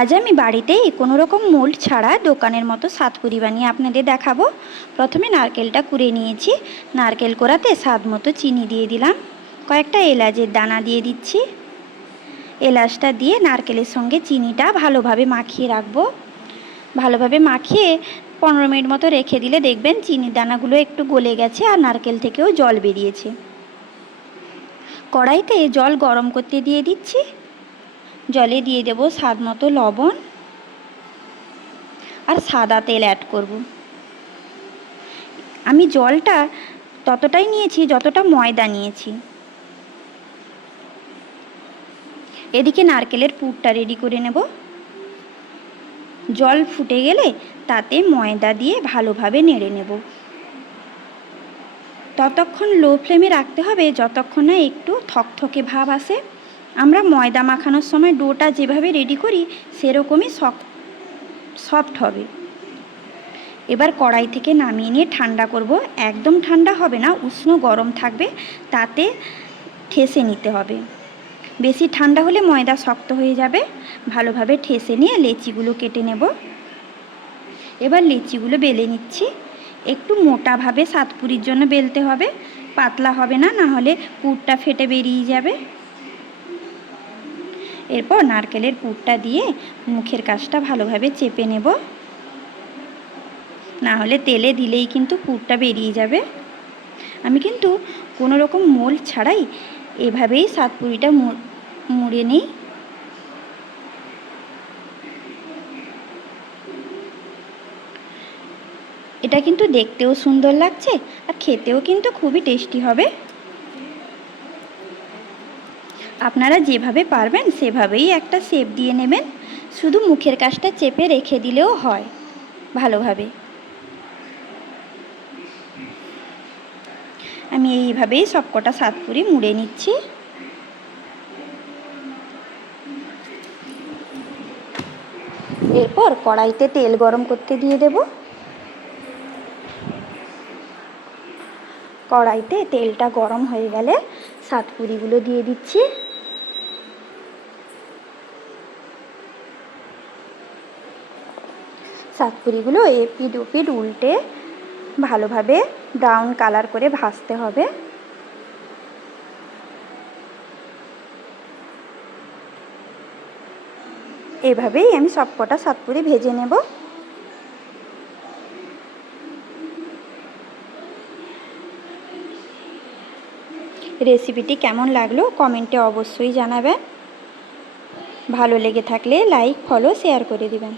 আজ আমি বাড়িতেই কোনো রকম মোল্ড ছাড়া দোকানের মতো সাতপুরি বানিয়ে আপনাদের দেখাবো। প্রথমে নারকেলটা কুড়ে নিয়েছি। নারকেল কোড়াতে স্বাদ মতো চিনি দিয়ে দিলাম, কয়েকটা এলাচের দানা দিয়ে দিচ্ছি। এলাচটা দিয়ে নারকেলের সঙ্গে চিনিটা ভালোভাবে মাখিয়ে রাখবো। ভালোভাবে মাখিয়ে 15 মিনিট মতো রেখে দিলে দেখবেন চিনির দানাগুলো একটু গলে গেছে আর নারকেল থেকেও জল বেরিয়েছে। কড়াইতে জল গরম করতে দিয়ে দিচ্ছি। জলে দিয়ে দেব স্বাদ মতো লবণ আর সাদা তেল অ্যাড করব। আমি জলটা ততটাই নিয়েছি যতটা ময়দা নিয়েছি। এদিকে নারকেলের পুরটা রেডি করে নেব। জল ফুটে গেলে তাতে ময়দা দিয়ে ভালোভাবে নেড়ে নেব। ততক্ষণ লো ফ্লেমে রাখতে হবে যতক্ষণ না একটু থকথকে ভাব আসে। আমরা ময়দা মাখানোর সময় ডোটা যেভাবে রেডি করি সেরকমই সফট হবে। এবার কড়াই থেকে নামিয়ে নিয়ে ঠান্ডা করব। একদম ঠান্ডা হবে না, উষ্ণ গরম থাকবে, তাতে ঠেসে নিতে হবে। বেশি ঠান্ডা হলে ময়দা শক্ত হয়ে যাবে। ভালোভাবে ঠেসে নিয়ে লেচিগুলো কেটে নেব। এবার লেচিগুলো বেলে নিচ্ছি। একটু মোটাভাবে সাতপুরির জন্য বেলতে হবে, পাতলা হবে না, না হলে পুরটা ফেটে বেরিয়ে যাবে। এরপর নারকেলের পুরটা দিয়ে মুখের কাছটা ভালোভাবে চেপে নেব, না হলে তেলে দিলেই কিন্তু পুরটা বেরিয়ে যাবে। আমি কিন্তু কোনো রকম মোল্ড ছাড়াই এভাবেই সাতপুরিটা মুড়ে নিই। এটা কিন্তু দেখতেও সুন্দর লাগছে আর খেতেও কিন্তু খুবই টেস্টি হবে। আপনারা যেভাবে পারবেন সেভাবেই একটা শেপ দিয়ে নেবেন। শুধু মুখের কাছটা চেপে রেখে দিলেও হয় ভালোভাবে। আমি এইভাবেই সবকটা সাতপুরি মুড়ে নিচ্ছি। এরপর কড়াইতে তেল গরম করতে দিয়ে দেব। কড়াইতে তেলটা গরম হয়ে গেলে সাতপুরিগুলো দিয়ে দিচ্ছি। সাতপুরিগুলো এপিঠ ওপিঠ উল্টে ভালোভাবে ব্রাউন কালার করে ভাজতে হবে। এভাবেই আমি সবকটা সাতপুরি ভেজে নেব। রেসিপিটি কেমন লাগলো কমেন্টে অবশ্যই জানাবেন। ভালো লেগে থাকলে লাইক, ফলো, শেয়ার করে দিবেন।